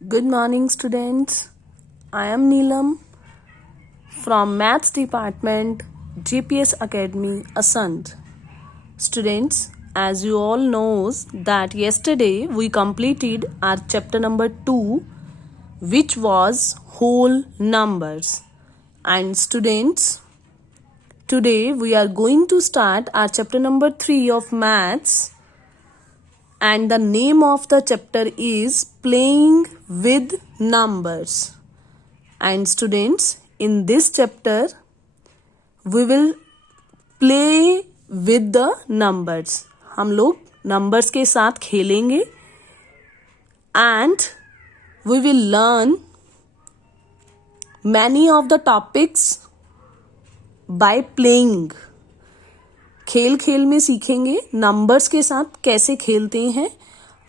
Good morning, students. I am Neelam from Maths Department, GPS Academy, Asant. Students, as you all knows that yesterday we completed our chapter number 2, which was whole numbers. And students, today we are going to start our chapter number 3 of Maths. And the name of the chapter is Playing with Numbers. And students, in this chapter, we will play with the numbers. हम लोग numbers के साथ खेलेंगे and we will learn many of the topics by playing. खेल खेल में सीखेंगे numbers के साथ कैसे खेलते हैं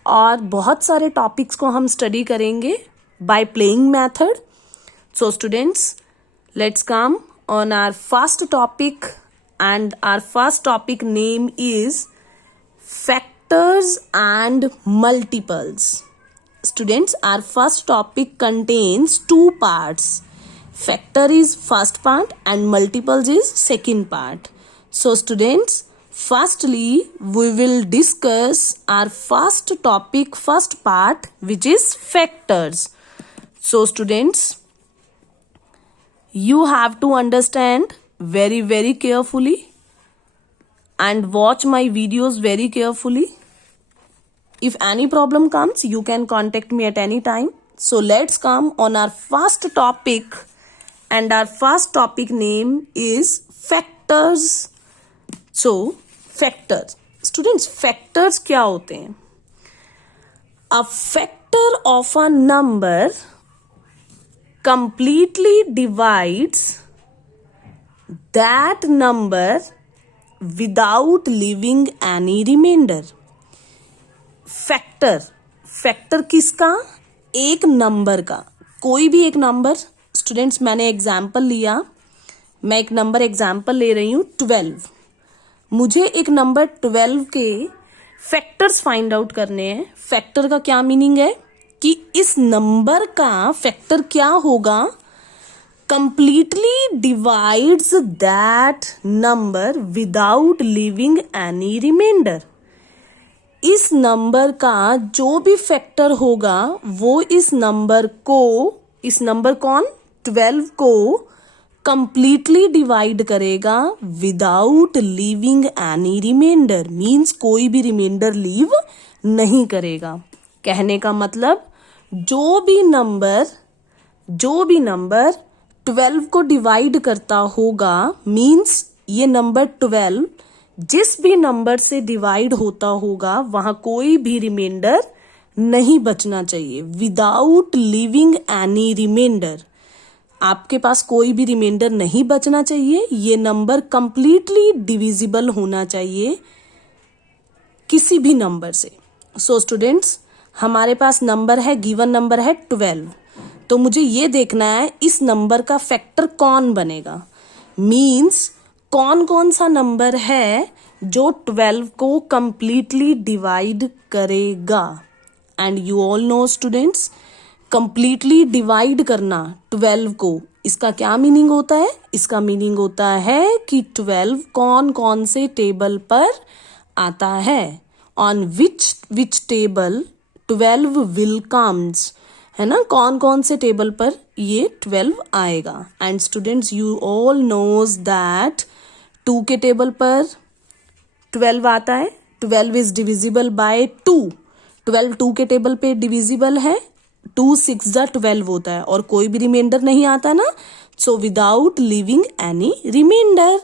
और बहुत सारे टॉपिक्स को हम स्टडी करेंगे by playing method. So students, let's come on our first topic and our first topic name is factors and multiples. Students, our first topic contains 2 parts. Factor is first part and multiples is second part. So students, firstly we will discuss our first topic, first part, which is factors. So students, you have to understand very carefully and watch my videos very carefully. If any problem comes, you can contact me at any time. So let's come on our first topic, and our first topic name is factors. So factors, students, factors क्या होते हैं? A factor of a number completely divides that number without leaving any remainder. Factor किसका? एक number का. कोई भी एक number. Students, मैंने एग्जाम्पल लिया, मैं एक नंबर एग्जाम्पल ले रही हूँ 12. मुझे एक नंबर 12 के फैक्टर्स फाइंड आउट करने हैं. फैक्टर का क्या मीनिंग है कि इस नंबर का फैक्टर क्या होगा? Completely divides that number without leaving any remainder. इस नंबर का जो भी फैक्टर होगा वो इस नंबर कौन 12 को कंप्लीटली डिवाइड करेगा without leaving any remainder. Means कोई भी रिमाइंडर लीव नहीं करेगा. कहने का मतलब जो भी नंबर 12 को डिवाइड करता होगा, मीन्स ये नंबर 12 जिस भी नंबर से डिवाइड होता होगा वहां कोई भी रिमाइंडर नहीं बचना चाहिए. विदाउट लीविंग एनी रिमाइंडर, आपके पास कोई भी रिमाइंडर नहीं बचना चाहिए. ये नंबर कंप्लीटली डिविजिबल होना चाहिए किसी भी नंबर से. सो स्टूडेंट्स, हमारे पास नंबर है, गिवन नंबर है 12. तो मुझे ये देखना है इस नंबर का फैक्टर कौन बनेगा. मीन्स कौन सा नंबर है जो 12 को कंप्लीटली डिवाइड करेगा. And you all know students, completely divide करना 12 को, इसका क्या मीनिंग होता है? इसका मीनिंग होता है कि 12 कौन से टेबल पर आता है. On which table 12 will comes, है ना? कौन से टेबल पर ये 12 आएगा. And students, you all knows that 2 के टेबल पर 12 आता है. 12 इज डिविजिबल बाय 2. 12 2 के टेबल पे डिविजिबल है. 2 6 12 होता है और कोई भी रिमाइंडर नहीं आता ना. So without leaving any remainder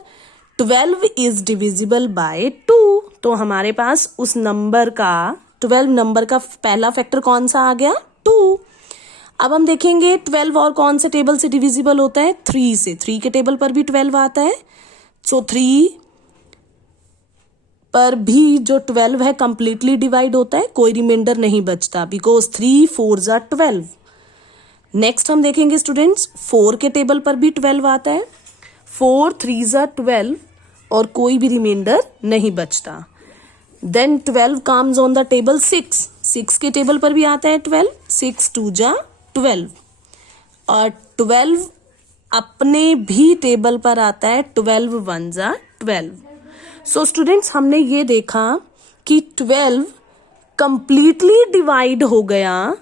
12 is divisible by 2. तो हमारे पास उस नंबर का 12 नंबर का पहला फैक्टर कौन सा आ गया? 2. अब हम देखेंगे 12 और कौन से टेबल से डिविजिबल होता है? 3 से. 3 के टेबल पर भी 12 आता है. सो 3 पर भी जो 12 है कंप्लीटली डिवाइड होता है, कोई रिमाइंडर नहीं बचता, बिकॉज 3 4 12. नेक्स्ट हम देखेंगे स्टूडेंट्स, 4 के टेबल पर भी 12 आता है. 4 3 12 और कोई भी रिमाइंडर नहीं बचता. Then 12 comes on the table 6. 6 के टेबल पर भी आता है 12, 6 2 जा 12, और 12 अपने भी टेबल पर आता है 12 1 जा 12। सो स्टूडेंट्स, हमने ये देखा कि 12 कंप्लीटली डिवाइड हो गया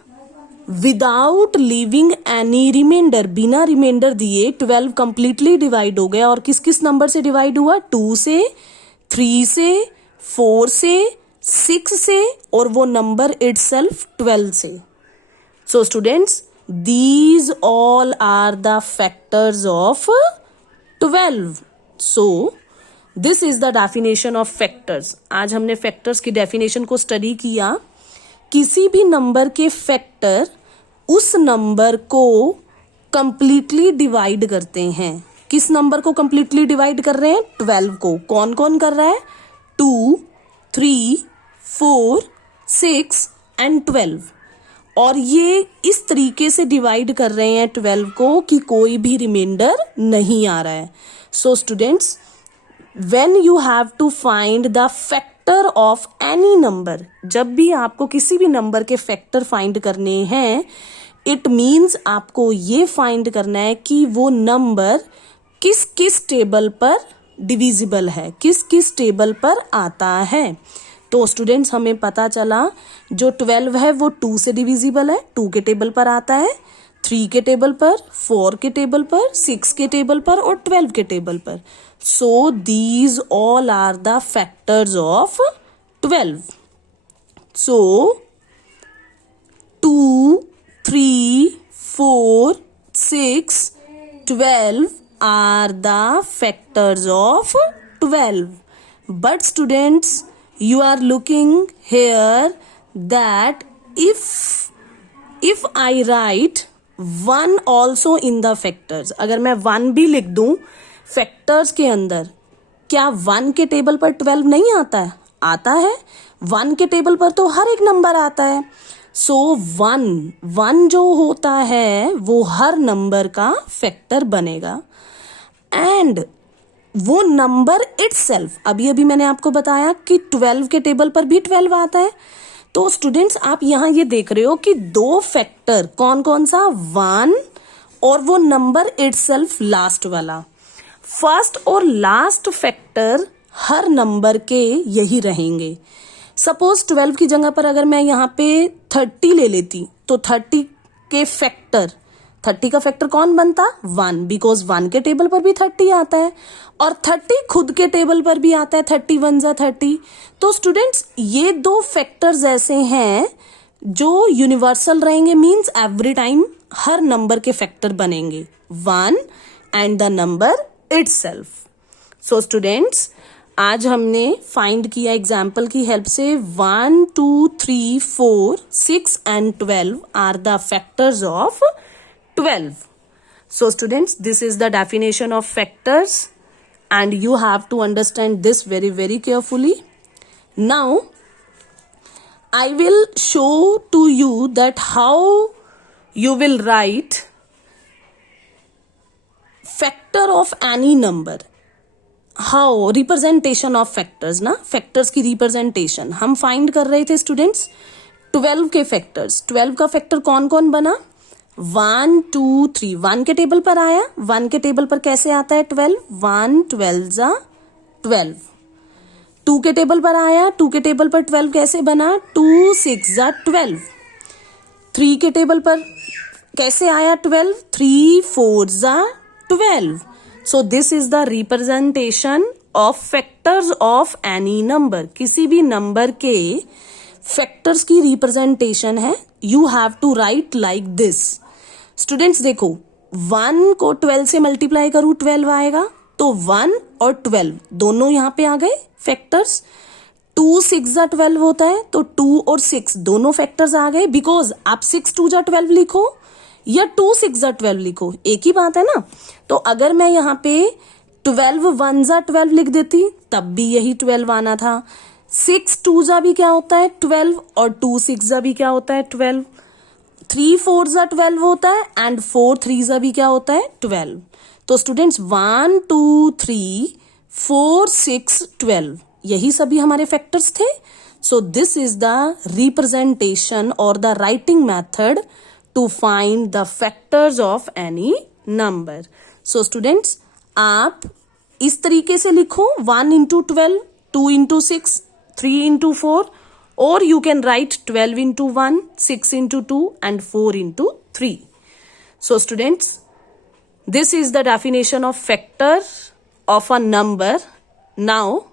विदाउट लीविंग एनी रिमाइंडर, बिना रिमाइंडर दिए 12 कंप्लीटली डिवाइड हो गया। और किस किस नंबर से डिवाइड हुआ? 2 से, 3 से, 4 से, 6 से, और वो नंबर इटसेल्फ 12 से। So students, these all are the factors of 12. So this is the definition of factors. आज हमने factors की definition को study किया। किसी भी नंबर के फैक्टर उस नंबर को कंप्लीटली डिवाइड करते हैं। किस नंबर को कंप्लीटली डिवाइड कर रहे हैं? 12 को। कौन कौन कर रहा है? 2, 3, 4, 6 एंड 12। और ये इस तरीके से डिवाइड कर रहे हैं 12 को कि कोई भी रिमाइंडर नहीं आ रहा है। So students, when you have to find the factor of any number, जब भी आपको किसी भी नंबर के फैक्टर फाइंड करने हैं, इट मीन्स आपको ये फाइंड करना है कि वो नंबर किस किस टेबल पर डिविजिबल है, किस किस टेबल पर आता है। तो स्टूडेंट्स, हमें पता चला जो 12 है वो 2 से डिविजिबल है, 2 के टेबल पर आता है, 3 के टेबल पर, 4 के टेबल पर, 6 के टेबल पर और 12 के टेबल पर। So these all are the factors of 12। So 2, 3, 4, 6, 12 are the factors of 12. But students, you are looking here that if I write 1 also in the factors, अगर मैं 1 भी लिख दूं फैक्टर्स के अंदर, क्या 1 के टेबल पर 12 नहीं आता है? आता है। 1 के टेबल पर तो हर एक नंबर आता है। सो 1 जो होता है वो हर नंबर का फैक्टर बनेगा। एंड वो नंबर इटसेल्फ, अभी अभी मैंने आपको बताया कि 12 के टेबल पर भी 12 आता है। तो स्टूडेंट्स, आप यहां ये देख रहे हो कि 2 फैक्टर, कौन कौन सा? 1 और वो नंबर इटसेल्फ लास्ट वाला। फर्स्ट और लास्ट फैक्टर हर नंबर के यही रहेंगे। सपोज 12 की जगह पर अगर मैं यहाँ पे 30 ले लेती तो 30 के फैक्टर, 30 का फैक्टर कौन बनता? 1, बिकॉज 1 के टेबल पर भी 30 आता है और 30 खुद के टेबल पर भी आता है, 30 1 जा 30। तो स्टूडेंट्स, ये 2 फैक्टर्स ऐसे हैं जो यूनिवर्सल रहेंगे, मींस एवरी टाइम हर नंबर के फैक्टर बनेंगे 1 and the number itself. So students, आज हमने फाइंड किया एग्जाम्पल की हेल्प से 1, 2, 3, 4, 6 and 12 are the factors of 12. So students, this is the definition of factors and you have to understand this very, very carefully. Now, I will show to you that how you will write factor of any number. How representation of factors ना, factors की representation हम find कर रहे थे students 12 के factors। 12 का factor कौन कौन बना? 1, 2, 3, 1 के टेबल पर आया। 1 के टेबल पर कैसे आता है 12? 1 12 जा 12। 2 के टेबल पर आया, 2 के टेबल पर 12 कैसे बना? 2 6 जा 12। 3 के टेबल पर कैसे आया 12? 3 4 जा 12। So this is the representation of factors of any number. किसी भी नंबर के फैक्टर्स की रिप्रेजेंटेशन है। You have to write like this. Students देखो, 1 को 12 से मल्टीप्लाई करूं 12 आएगा, तो 1 और 12 दोनों यहां पे आ गए फैक्टर्स। 2 6 जा 12 होता है, तो 2 और 6 दोनों फैक्टर्स आ गए, बिकॉज आप 6 2 जा 12 लिखो या 2 6 जा 12 लिखो, एक ही बात है ना। तो अगर मैं यहाँ पे 12 1 जा 12 लिख देती तब भी यही 12 आना था। 6 2 जा भी क्या होता है 12 और 2 6 जा भी क्या होता है 12। 3 4 जा 12 होता है एंड 4 3 जा भी क्या होता है 12। तो स्टूडेंट्स 1 2 3 4 6 12 यही सभी हमारे फैक्टर्स थे। So this is the representation or the writing method to find the factors of any number. So students, आप इस तरीके से लिखो 1 into 12, 2 into 6, 3 into 4, or you can write 12 into 1, 6 into 2 and 4 into 3. So students, this is the definition of factor of a number. Now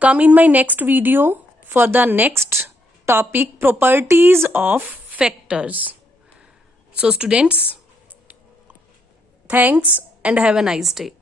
come in my next video for the next topic, properties of factors. So students, thanks and have a nice day.